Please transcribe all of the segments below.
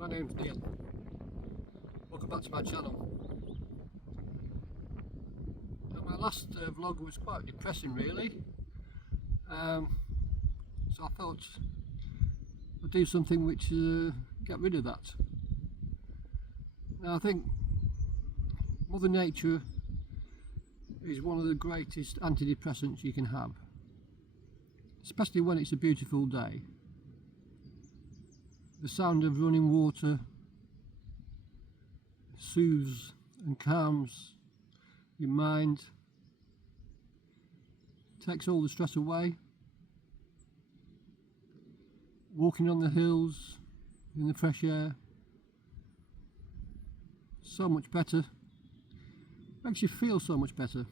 My name's Neil. Welcome back to my channel. Now, my last vlog was quite depressing really, so I thought I'd do something which get rid of that. Now I think Mother Nature is one of the greatest antidepressants you can have, especially when it's a beautiful day. The sound of running water soothes and calms your mind, takes all the stress away. Walking on the hills in the fresh air, so much better, makes you feel so much better.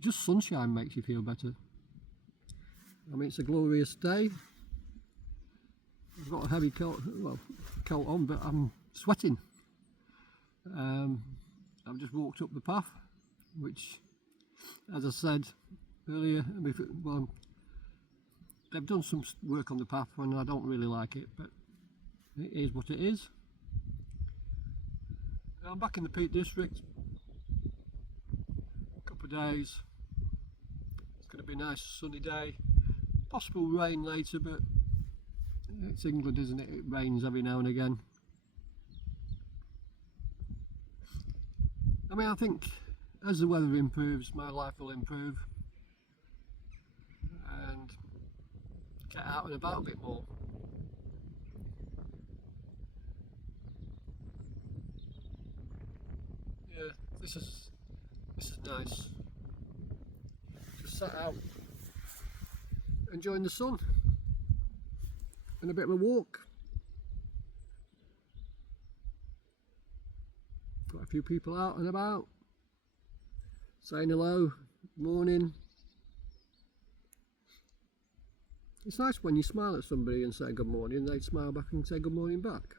Just sunshine makes you feel better. I mean, it's a glorious day. I've got a heavy coat on, but I'm sweating. I've just walked up the path, which, as I said earlier, well, they've done some work on the path and I don't really like it, but it is what it is. I'm back in the Peak District. A couple of days. It's going to be a nice sunny day. Possible rain later, but it's England, isn't it? It rains every now and again. I mean, I think as the weather improves, my life will improve and get out and about a bit more. Yeah, this is nice. Just sat out enjoying the sun and a bit of a walk. Got a few people out and about, saying hello, morning. It's nice when you smile at somebody and say good morning, and they smile back and say good morning back.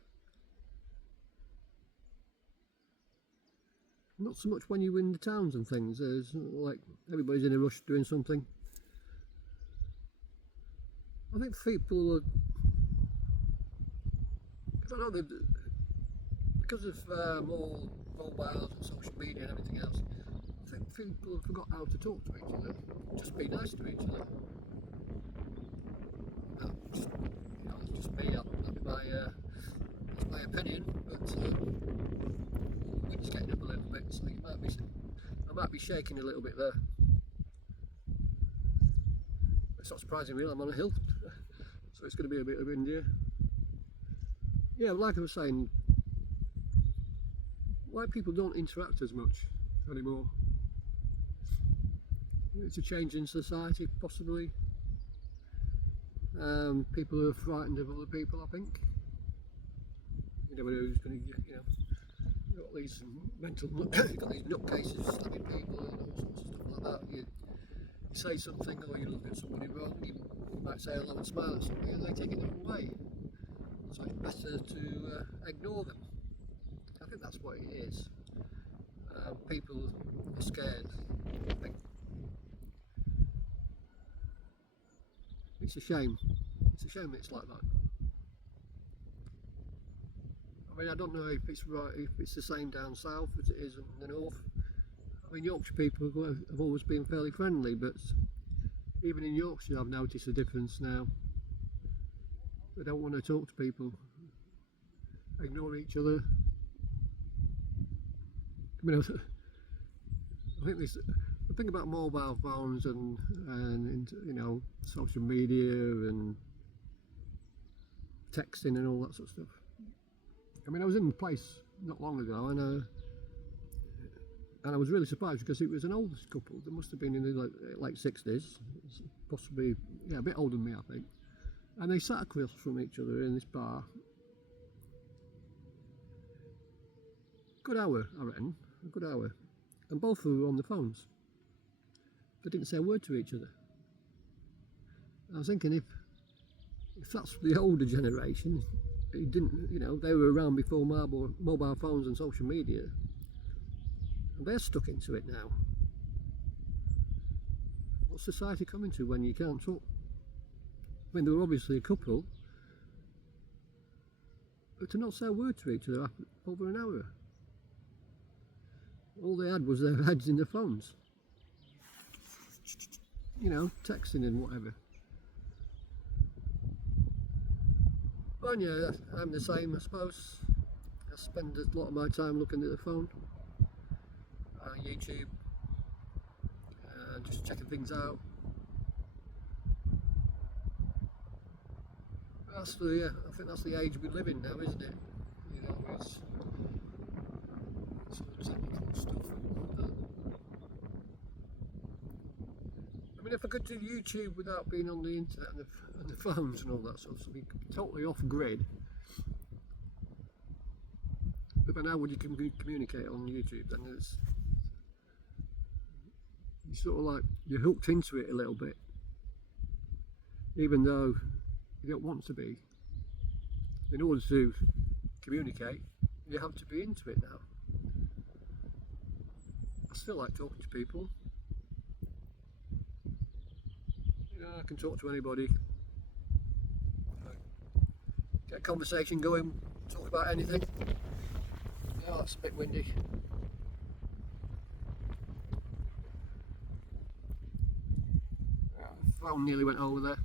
Not so much when you're in the towns and things. There's like everybody's in a rush doing something. I think people are, I don't know, because of more mobiles and social media and everything else, I think people have forgot how to talk to each other. Just be nice to each other. Just me. That's my opinion. But the wind's getting up a little bit, so I might be shaking a little bit there. It's not surprising really. I'm on a hill, so it's going to be a bit windier. Yeah, like I was saying, why people don't interact as much anymore. It's a change in society, possibly. People are frightened of other people, I think. You never know who's going to get, you've got these mental, you've got these nutcases stabbing people and all sorts of stuff like that. You say something, or you look at somebody wrong, you might say hello and smile at somebody, and they take it the wrong way. So it's better to ignore them. I think that's what it is. People are scared, I think. It's a shame. It's a shame it's like that. I mean, I don't know if it's right, if it's the same down south as it is in the north. I mean, Yorkshire people have always been fairly friendly, but even in Yorkshire I've noticed a difference now. They don't want to talk to people, ignore each other. I mean, I think the thing about mobile phones and social media and texting and all that sort of stuff. I mean, I was in a place not long ago, and I was really surprised because it was an older couple. They must have been in the late 60s, possibly, yeah, a bit older than me, I think. And they sat across from each other in this bar. Good hour, I reckon, a good hour. And both of them were on the phones. They didn't say a word to each other. I was thinking, if that's the older generation, it didn't, they were around before mobile phones and social media, and they're stuck into it now. What's society coming to when you can't talk? I mean, they were obviously a couple, but to not say a word to each other after over an hour. All they had was their heads in their phones. You know, texting and whatever. But yeah, I'm the same, I suppose. I spend a lot of my time looking at the phone, YouTube, and just checking things out. That's the, I think that's the age we live in now, isn't it? You know, it's all technical stuff. I mean, if I could do YouTube without being on the internet and the phones and all that sort of stuff, you could be totally off grid. But then how would you communicate on YouTube? Then it's you sort of like you're hooked into it a little bit, even though you don't want to be. In order to communicate, you have to be into it now. I still like talking to people. You know, I can talk to anybody, get a conversation going, talk about anything. Yeah, that's a bit windy. Phone nearly went over there.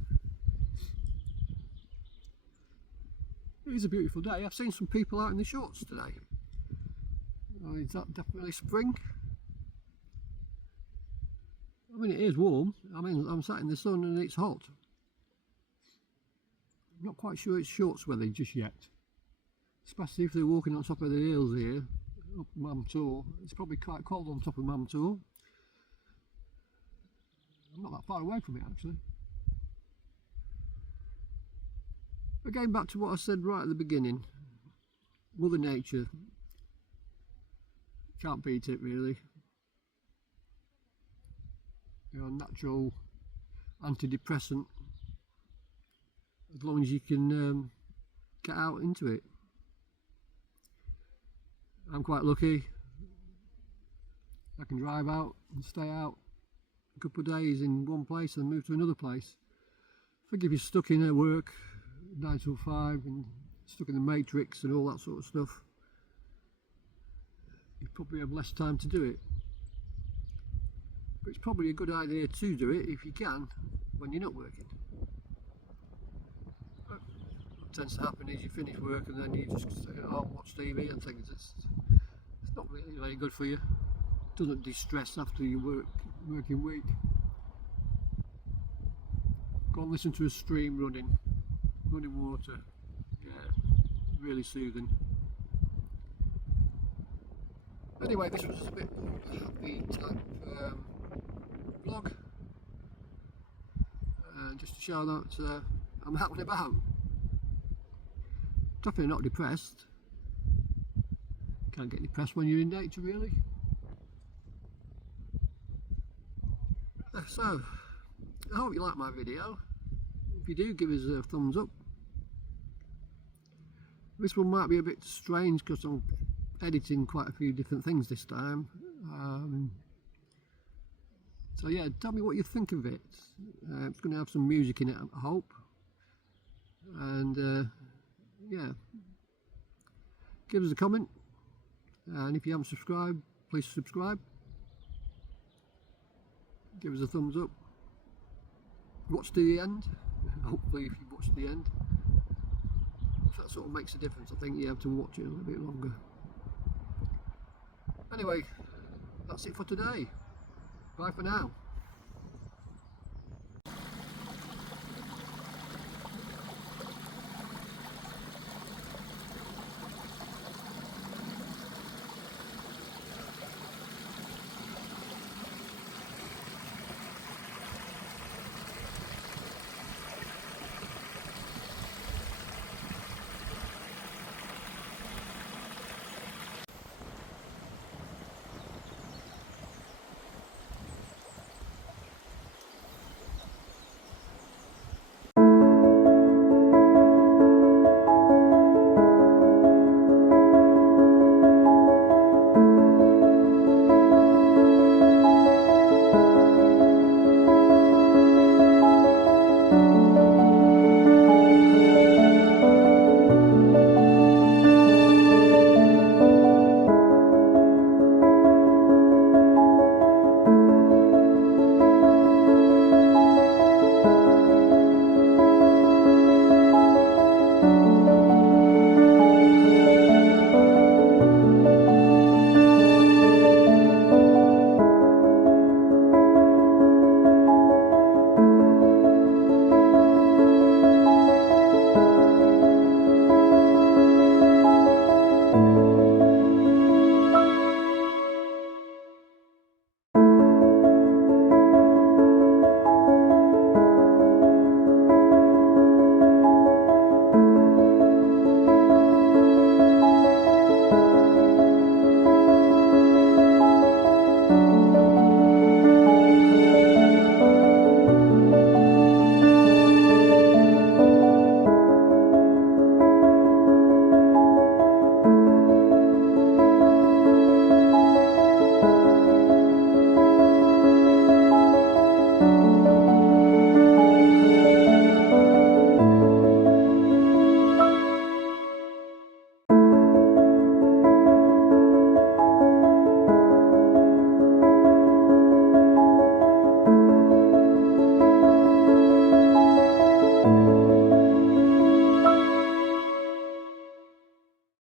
It is a beautiful day. I've seen some people out in the shorts today. Is that definitely spring? I mean, it is warm. I mean, I'm sat in the sun and it's hot. I'm not quite sure it's shorts weather just yet. Especially if they're walking on top of the hills here, up Mam Tor. It's probably quite cold on top of Mam Tor. I'm not that far away from it actually. But going back to what I said right at the beginning, Mother Nature, can't beat it really. You know, natural antidepressant, as long as you can get out into it. I'm quite lucky. I can drive out and stay out a couple of days in one place and move to another place. I think if you're stuck in at work 9 till 5 and stuck in the matrix and all that sort of stuff, you probably have less time to do it. But it's probably a good idea to do it if you can when you're not working. But what tends to happen is you finish work and then you just stay at home, watch TV and things. It's not really very good for you. It doesn't de-stress after your working week. Go and listen to a stream running water. Yeah, really soothing. Anyway, this was a bit happy type vlog, and just to show that I'm out and about. Definitely not depressed. Can't get depressed when you're in nature, really. So, I hope you like my video. If you do, give us a thumbs up. This one might be a bit strange because I'm editing quite a few different things this time. So yeah, tell me what you think of it. It's going to have some music in it, I hope. And yeah, give us a comment. And if you haven't subscribed, please subscribe. Give us a thumbs up. Watch to the end. Hopefully if you've watched the end. If that sort of makes a difference, I think you have to watch it a little bit longer. Anyway, that's it for today. Bye for now.